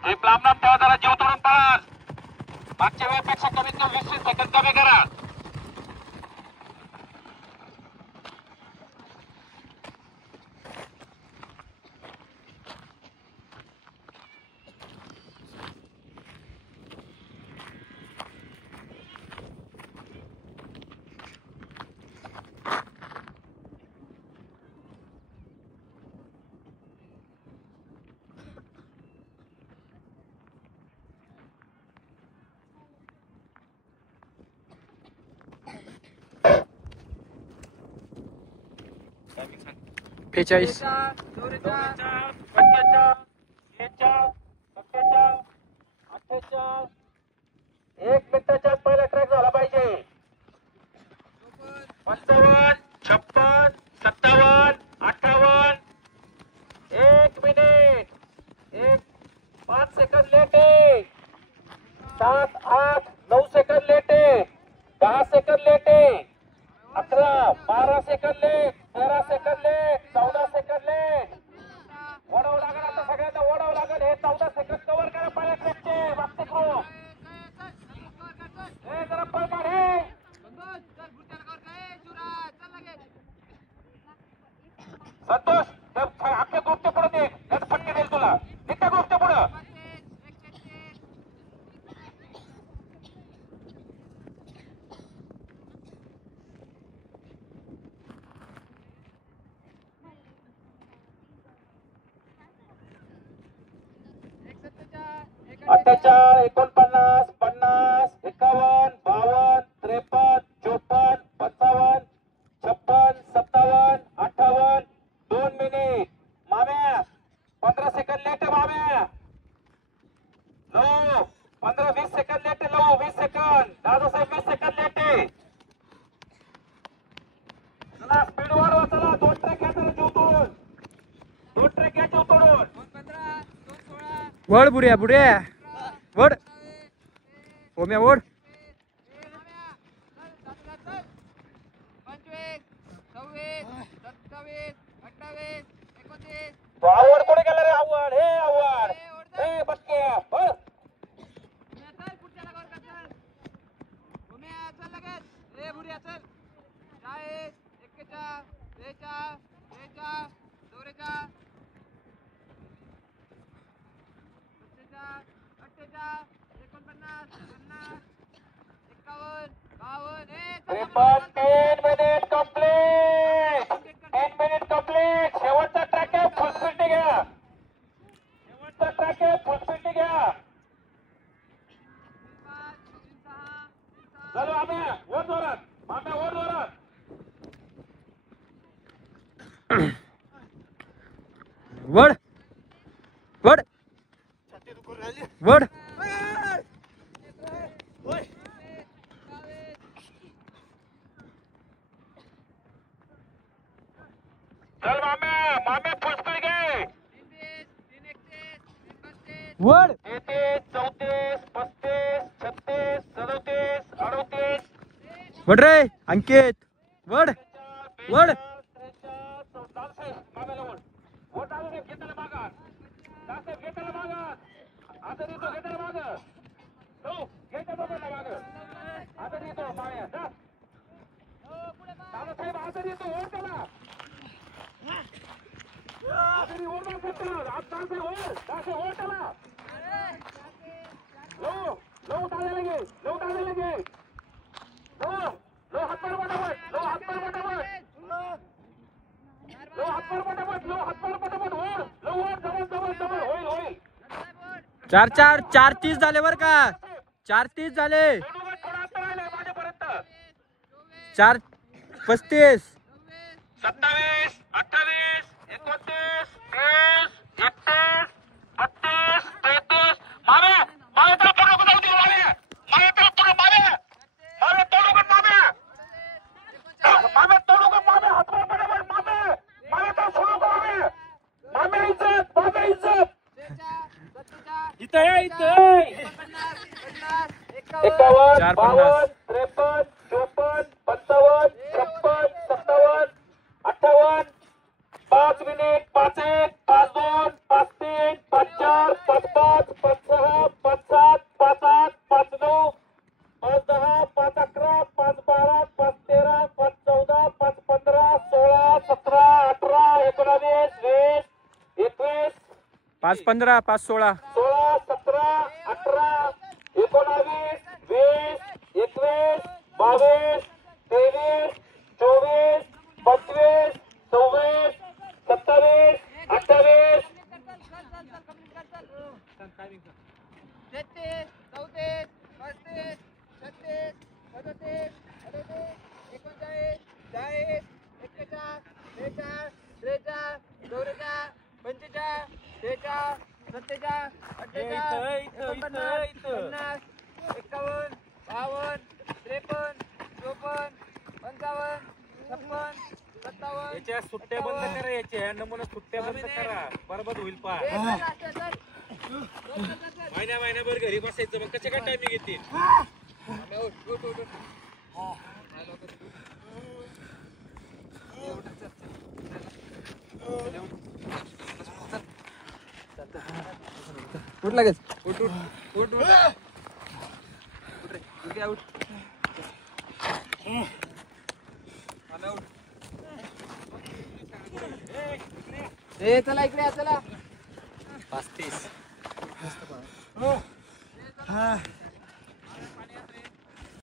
Strip लांबणार तेव्हा जरा जीव तोडून पळा. मागच्या वेळेपेक्षा कमीत कमी 20 सेकंद कमी करा. बेचाळीस 1 मिनिटाच्या पहिला ट्रॅक झाला पाहिजे. 55 56 57 58 1 मिनिट 5 सेकंद लेट आहे. 7 8 9 सेकंद लेट आहे. 10 सेकंद लेट आहे. 11 12 second late. 13 second late. 14 second late. ओढावं लागेल आता सगळ्यांना ओढावं लागेल. हे 14 सेकंद कव्हर करा पहिल्या ट्रॅकचे. मागचे ग्रुप जरा पळ काढ. संतोष आपल्या ग्रुपच्या पुढे दे. नाही फटके देईल तुला. निघता ग्रुपच्या पुढं. अठ्ठेचाळ 49 50 51 52 53 54 55 56 57 58 2 मिनिट. माम्या 15 सेकंद लेट आहे. माम्या लो 15 20 सेकंद लेट आहे. Low 20 second. Dada Saheb 20 second late आहे. चला स्पीड वाढवा. चला 2 ट्रॅक घ्या. जरा जीव तोडून 2 ट्रॅक घ्या. जीव तोडून वड बुड्या बुड्या वड ओम्या वड. 25 आवड कोणी गेला रे. आवड हे आवड हे बसके बस. त्रेपन्न 10 मिनिट कंप्लीट. 10 minute complete. शेवटचा ट्रॅक आहे. फुल स्पीड घ्या. शेवटचा ट्रॅक आहे. फुल स्पीड घ्या. चलो आम्या वर जोरात. आम्या वर जोरात. वड वड वड. चल माम्या माम्या फुल स्पीड घे. वड 33 34 35 36 37 38 वड रे अंकित वड वड. चार 30 झाले बर का. 30 झाले. 4 35 27 28 29 30 31 32 33. मारे मारे त्याला पुढे नको जाऊ दे. मारे त्याला पुढे. मारे तोडू का. मामे तोडू का. मामे हातवर पटापट. मामे त्याला सोडू का. मामे इज्जत. इथं आहे. 51 52 53 54 55 56 57 58 5 मिनिट 5 1 5 2 5 3 5 4 5 5 5 5-15 5-16 16 17 18 19 20 21 22 23 24 25 26 27 28 33 34 35 36 37 38 39 40 41 42 43 44 45 46 47 48 49 50 51 52 53 54 55 56 57 याच्या सुट्ट्या बंद करा याच्या नमुना सुट्ट्या बंद करा बरोबर होईल पा महिन्याभर घरी बसायचं मग कसे काय टायमिंग येतील उठ लगेच चला इकडे या, चला 35